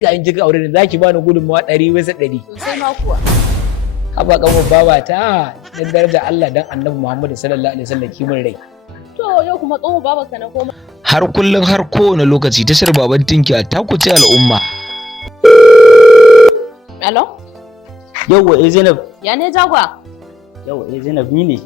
ga in kika aure ni zaki bani gudunmawa 100%. Sosai ma kuwa. Haba kanwa baba ta dan daraja Allah dan Annabi Muhammad sallallahu alaihi wasallam kimin rai. To yau kuma kanwa babanka na koma. Har kullum har kowane lokaci tashar baban tinkiya ta kuce al'umma. Hello? Yawwa Zainab. Ya ne jagwa? Yawwa Zainab ni ne.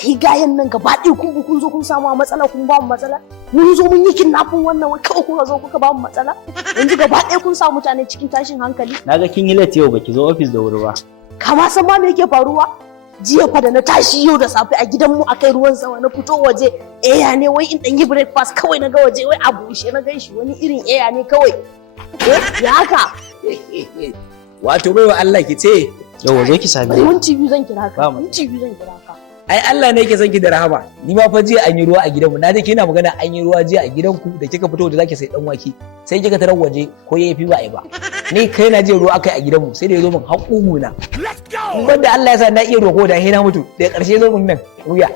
Kai gayan nan gaba ɗaya kun zo kun samu matsala kun ba mu matsala. Mun zo mun yi kidnapping wannan wai kawai kuka zo kuka ba mu matsala. Yanzu gaba ɗaya kun sa mutane cikin tashin hankali. Naga kin yi late yau baki zo office da wuri ba. Kama san ma me yake faruwa? Jiya fa da na tashi yau da safe a gidanmu akai ruwan sama na fito waje. Eya ne wai in dan yi breakfast kawai na ga waje wai a bushe na ganshi wani irin eya ne kawai. Ya haka. Wato baiwa Allah ki ce Yawwa zo ki same ni. Mun TV zan kira ka. Ba mu. Mun TV zan kira ka. ai Allah ne yake son ki da rahama. Ni ma fa jiya an yi ruwa a gidanmu. Na je kina magana an yi ruwa jiya a gidanku da kika fito da zaki sai dan wake. Sai kika tarar waje ko yafi ba ai ba. Ni kai na je ruwa akai a gidanmu sai da yazo min haƙugu na. Wanda Allah ya sa na iya roko da na mutu. Da ƙarshe zo min nan wuya.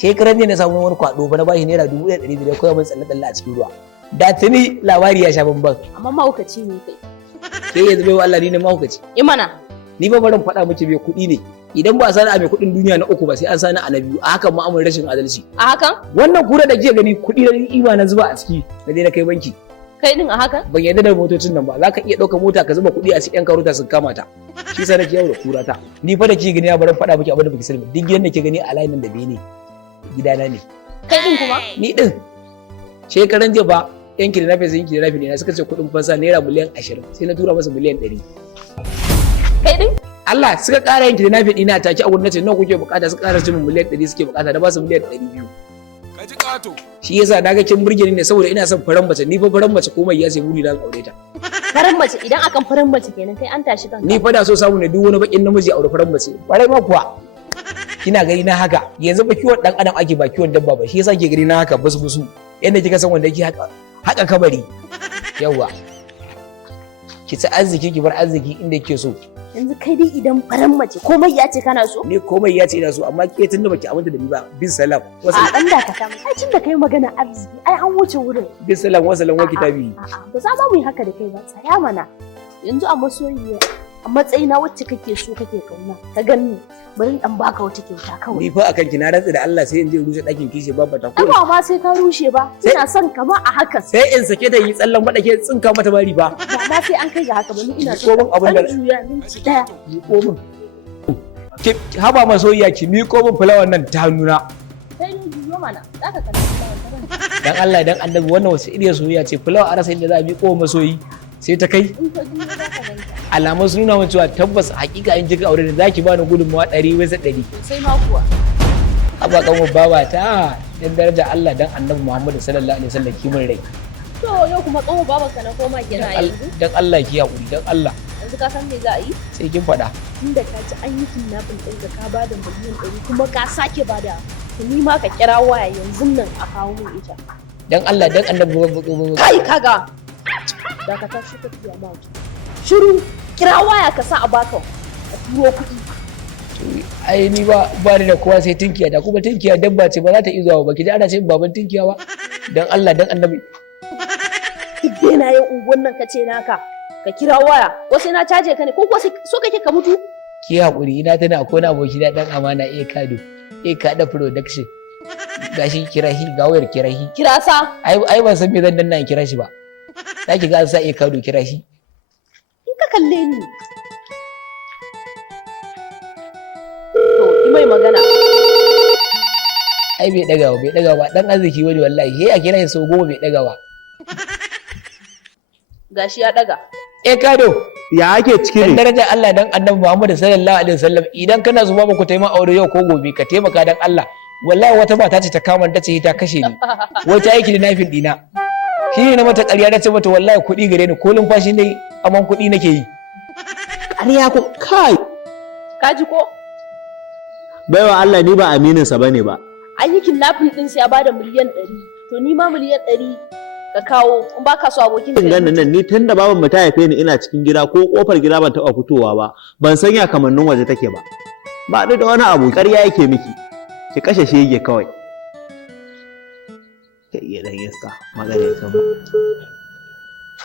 Shekaran jiya na samu wani kwado ba na bashi naira 1500 koya min tsalle-tsalle a cikin ruwa. Da tuni labari ya sha bamban. Amma mahaukaci ne kai. Ke yanzu baiwa Allah ni ne mahaukaci. Imana. Ni ba barin faɗa miki mai kuɗi ne. Idan ba sani a mai kuɗin duniya na uku ba sai an sani a na biyu. A hakan ma amin rashin adalci. A hakan? Wannan kura da kike gani kuɗi na ima na zuba a ciki na je na kai banki. Kai din a hakan? Ban yarda da motocin nan ba. Za ka iya ɗaukar mota ka zuba kuɗi a cikin karota sun kama ta. Shi sa nake yau da kura ta. Ni fa da kike gani ya barin faɗa miki abin da baki sani ba. Duk gidan da kike gani a layin nan da bene gidana ne. Kai din kuma? Ni din. Shekaran jiya ba yan kidnappers sun kidnapping ne suka ce kuɗin fansa naira miliyan 20 sai na tura masa miliyan 100. Kai din? Allah suka ƙara yanki da nafi ɗina a take a gwamnati nawa kuke bukata suka ƙara cimin miliyan 100 suke bukata da ba su miliyan 200. Kaji ƙato. Shi yasa na ga kin burge ni ne saboda ina son faran mace ni fa faran mace komai ya sai buri na aure ta. Farin mace idan akan farin mace kenan kai an tashi kanka. Ni fa da so samu ne duk wani bakin namiji aure faran mace. Kwarai ma kuwa. Kina gani na haka yanzu ba kiwon dan adam ake ba kiwon dabba ba shi yasa ke gani na haka busu yanda kika san wanda yake haka kabari. Yawwa. Ki ci arziki ki bar arziki inda kike so. Yanzu kai dai idan faran mace komai ya ce kana so? Ni komai ya ce ina so amma ke tunda baki aminta da ni ba bin salam wasu A dan da ka samu. Ai tun da kai magana arziki ai an wuce wurin. bin salam wasalan wa kitabi. A'a ba za mu yi haka da kai ba tsaya mana. Yanzu a masoyiya a matsayina wacce kake so kake kauna ka gani bari in dan baka wata kyauta kawai. Ni fa akan ki na rantsa da Allah sai in je rushe ɗakin kishi babba ta Ai ko ba ma sai ka rushe ba. Ina son ka ma a haka. sai in sake ta yi tsallan madake tsinka mata bari ba. Ba ma sai an kai ga haka ba ni ina Ko min abin da- Ɗan juya minti ɗaya. Miƙo min. Ki haba masoyiya ki miƙo min fulawar nan ta hannuna. Kai din juyo mana. Za ka kalli fulawar ta bane. Dan Allah dan Annabi wannan wace iriyar soyayya ce fulawa a rasa inda za a miƙo wa masoyi sai ta kai. In ka juyo za ka ganta. Alamun sun nuna min cewa tabbas hakika in kika aure ni zaki bani gudunmawa 100%. Sosai ma kuwa. Haba kanwa baba ta dan daraja Allah dan Annabi Muhammad sallallahu alaihi wasallam kimin rai. To yau kuma kanwa babanka na koma kenan a yanzu. Dan Allah ki haƙuri dan Allah Yanzu ka san me za a yi? sai kin faɗa. Tunda ka ji an yi kidnapping ɗin ka bada miliyan 100 kuma ka sake bada. To ni ma ka kira waya yanzu nan a kawo min ita. Dan Allah dan Annabi Kai kaga. Da ka tashi ka biya ma wata. Shiru kira waya ka sa a baka. A turo kuɗi. ai ni ba ni da kowa sai tinkiya da kuma tinkiya dabba ce ba za ta iya zuwa ba ki ji ana ce baban tinkiya ba dan Allah dan Annabi Duk dai na yin unguwan nan ka ce naka. Ka kira waya. Wasu na caje ka ne ko kuwa so kake ka mutu? ki haƙuri ina tana akwai wani aboki na dan amana Kado kada production gashi kira shi ga wayar kira shi Kira sa. ai ban san me zan danna in kira shi ba zaki ga an sa Kado kira shi In ka kalle ni. To yi mai magana. ai bai daga ba dan arziki wani wallahi he a kira shi sau 10 bai daga ba Gashi ya daga. Kado Ya ake ciki dan ne? darajar Allah dan Annabi Muhammad sallallahu alaihi wasallam idan kana zuwa ba ku taimaka aure yau ko gobe ka taimaka dan Allah wallahi wata mata ce ta kama ta ce ta kashe ni wai ta aiki da nafin dina shi ne na mata ƙarya na ce mata wallahi kuɗi gare ni ko lumfashi ne aman kuɗi nake yi Ƙarya ko kai. Ka ji ko? Baiwa Allah ni ba amininsa bane ba. An yi kidnapping ɗin sai ya bada miliyan 100. To ni ma miliyan 100 ka kawo in ba ka so abokin Kin ganin nan ni tunda baban mu ta haife ni ina cikin gida ko kofar gida ban taɓa fitowa ba. Ban san ya kamannin waje take ba. Ba ni da wani abu ƙarya yake miki. Ki kashe shege kawai. Ke iya dan iska magana ya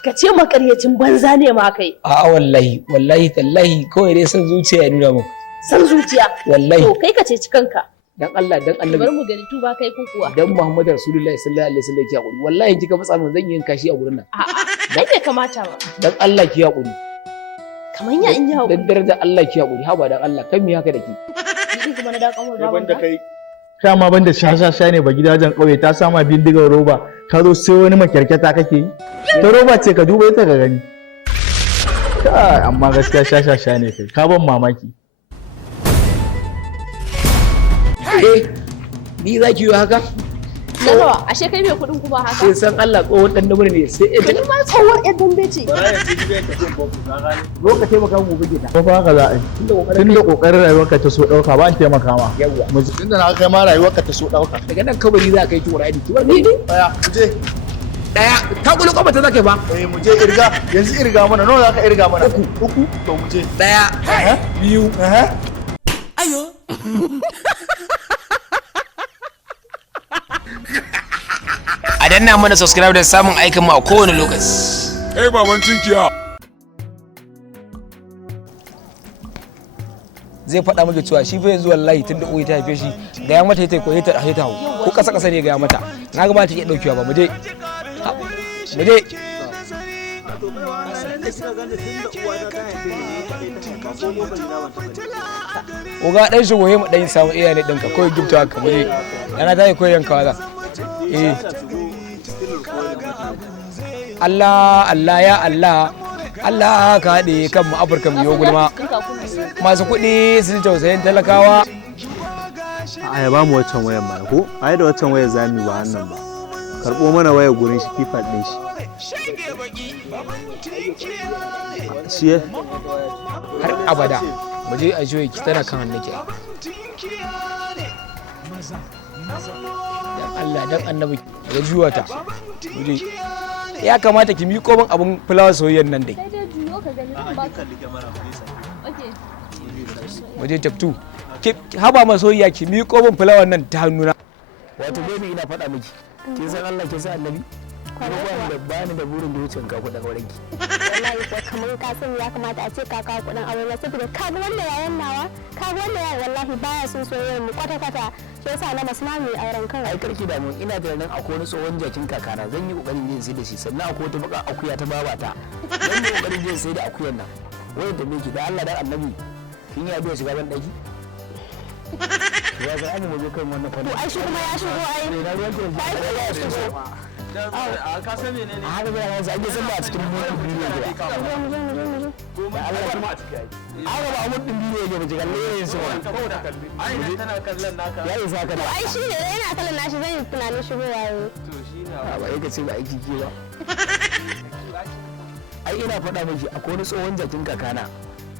ka ce makaryacin banza ne ma kai. A'a wallahi tallahi kawai dai san zuciya ya nuna mun. San zuciya. Wallahi. To kai ka ce kanka. Dan Allah dan Annabi. Bari mu gani tuba kai ko kuwa. Dan Muhammadu Rasulullahi sallallahu alaihi wasallam ki hakuri. Wallahi kika matsa mun zan yi kashi a gurin nan. A'a. Ai bai kamata ba. Dan Allah ki hakuri. Kaman ya in yi hakuri. Dan darajar Allah ki hakuri. Haba dan Allah kan mi haka da ki. Ni kuma na da kanwar baban ka. Sha ma banda shashasha ne ba gidajen ƙauye ta sama bindigar roba ka zo sai wani makyarkyata kake yi. Ta roba ce ka duba ita ka gani. Amma gaskiya shashasha ne kai ka ban mamaki. Ni za ki yi haka? Na nawa ashe kai mai kuɗin kuma haka. Sai san Allah tsohon dan namiji ne sai ita. Ni ma tsohuwar ƴar dambe ce. Zo ka taimaka mu buge ta. Ko fa haka za a yi. Tun da ƙoƙarin rayuwarka ta so ɗauka ba an taimaka ma. Yawwa. Tun da na kai ma rayuwarka ta so ɗauka. Daga nan kabari za ka yi tura aiki. Ki bar ni ne? Ɗaya, muje. Daya, ka kula kwaba ta zaka ba? Muje irga, yanzu irga mana, nawa za ka irga mana? Uku, to muje. Daya, biyu. Ayo. A danna mana subscribe don samun aikin mu a kowane lokaci. Baban tunkiya. Zai faɗa miki cewa shi fa yanzu wallahi tunda uwa ta haife shi ga ya mata ita ko ita hawo ko kasa kasa ne ga ya mata. Na ga ba ta iya daukewa ba mu je. Mu je. Oga dan shi goye mu dan samu iya ne dinka ko gifta haka mu je. Yana ta yi koyan kaza. Allah ya Allah ka haɗe kan mu Afirka mu yi gulma. Masu kuɗi su tausayin talakawa. A ya ba mu waccan wayan mana ko? Ai da waccan wayar zamu ba wannan ba. Karɓo mana wayar gurin shi kifar ɗin shi. Shi har abada mu je a jiyo ki tana kan hannun ki. Dan Allah dan Annabi ya juwa ta. Mu je. Ya kamata ki miƙo min abun fulawar soyayyar nan dai. Sai dai juyo ka gani zan ba ka. Okay. Mu je taftu. Ki haba ma soyayya ki miƙo min fulawar nan ta hannuna. Wato baby ina faɗa miki. Kin san Allah kin san Annabi? Da bani da burin da wucin ka kuɗin auren ki. Wallahi ko kamar ka sani ya kamata a ce ka kawo kuɗin aure na saboda ka ga wanda yayan nawa ka ga wanda yayan wallahi baya son soyayyar mu kwata kwata shi yasa na masu mami auren kawai. Ai karki da mun ina tunanin akwai wani tsohon jakin kakana zan yi kokarin yin sai da shi sannan akwai wata baka akuya ta babata zan yi kokarin yin sai da akuyan nan. Wai da miki da Allah dan Annabi kin yi addu'a shiga ban daki? Ya ga an mu zo kan wannan fannin. To ai shi kuma ya shigo ai. Na ruwan ki ya shigo. Ka san menene? a haka zai yanzu ake san ba a cikin mutum biyu ne ba. Da Allah kuma a ciki ai. Haka ba mutum biyu ne ba jikan ne su ba. Ai idan tana kallon naka. Ya isa ka da. Ai shi ne yana kallon nashi zai yi tunanin shigowa yau. To shi na. Ba yake ce ba aiki ke ba. Ai ina faɗa miki akwai wani tsohon jakin kakana.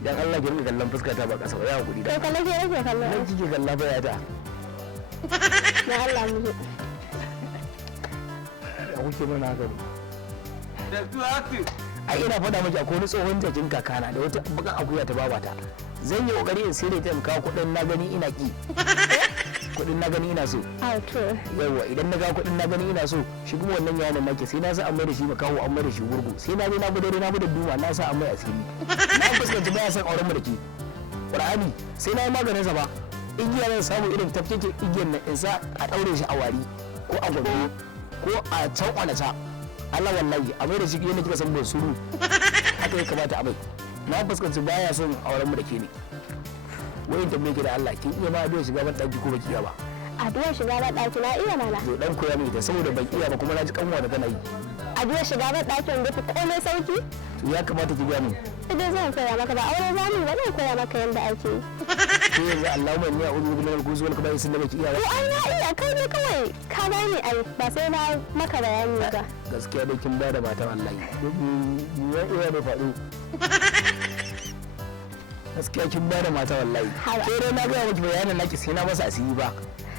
Dan Allah ki rinka kallon fuska ta ba kasa ba ya hakuri da. To kalle ke yake kallon. Nan kike kalla ba ya ta. Na Allah mu je. Ya kuke mana haka ne. Da tuwatu. Ai ina faɗa miki akwai wani tsohon jakin kakana da wata bakan akuya ta babata. Zan yi kokari in sai da ta in kawo kuɗin na gani ina ki. Kuɗin na gani ina so. Ai to. Yawwa idan na ga kuɗin na gani ina so shi kuma wannan yayin nake sai na sa an mai da shi makaho an mai da shi gurgu sai na je na bude na bude duma na sa an mai asiri na fuskanci baya son auren mu da ke Qur'ani sai na yi maganin sa ba igiya zan samu irin tafkeke igiyar nan in sa a daure shi a wari ko a gwabe ko a can kwanata Allah wallahi a mai da shi yadda kika san ban suru haka ya kamata a mai na fuskanci baya son auren mu da ke ne wayin tambaye ki da Allah kin iya ma da shiga ban daki ko baki ba Addu'ar shiga ban ɗaki na iya mana. to dan koya mai ita saboda ban iya ba kuma na ji kanwa da tana yi Addu'ar shiga ban ɗakin da fi komai sauki. to ya kamata ki gani Idan zan koya maka ba aure za mu yi ba zan koya maka yadda ake yi. to yanzu Allahumma inni a'udhu bika min al-khubuthi wal khaba'ith sun da baki iya To ba ai na iya kai ne kawai ka gane ai ba sai na maka bayani ba. gaskiya dai kin bada matan Allah ya iya da faɗo gaskiya kin bada mata wallahi Haba. sai dai na ga miki bayanin naki sai na masa asiri ba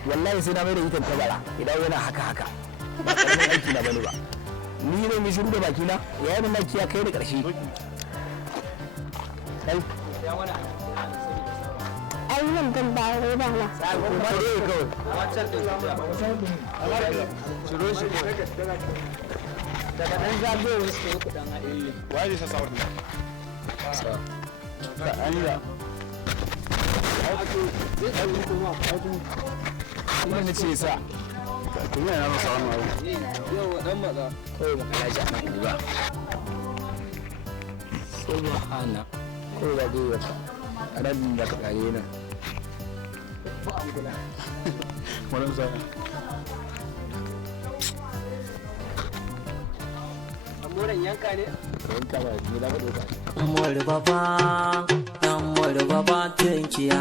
wallahi sai na mai da itan tabara idan yana haka haka ba karamin aiki na bane ba ni ne mai shiru da baki na yayin naki ya kai da ƙarshe kai Ai yin dan ba wai ba na. kuma dai kawai Wancan din. Shiro shi. daga nan zagayowar su yi kuɗin haɗe. Waye zai sa wannan? Kuma na ce sa. Kuma yana masa wannan abu. Yau dan matsa. Kawai maka lashi a nan ba. Subhana. Kawai ba zai wata. A rabin da ka kare nan. Ba a gula. Wannan sa. Amuran yanka ne? Yanka ba, ni za ka ɗauka. Amor baba, tunkiya.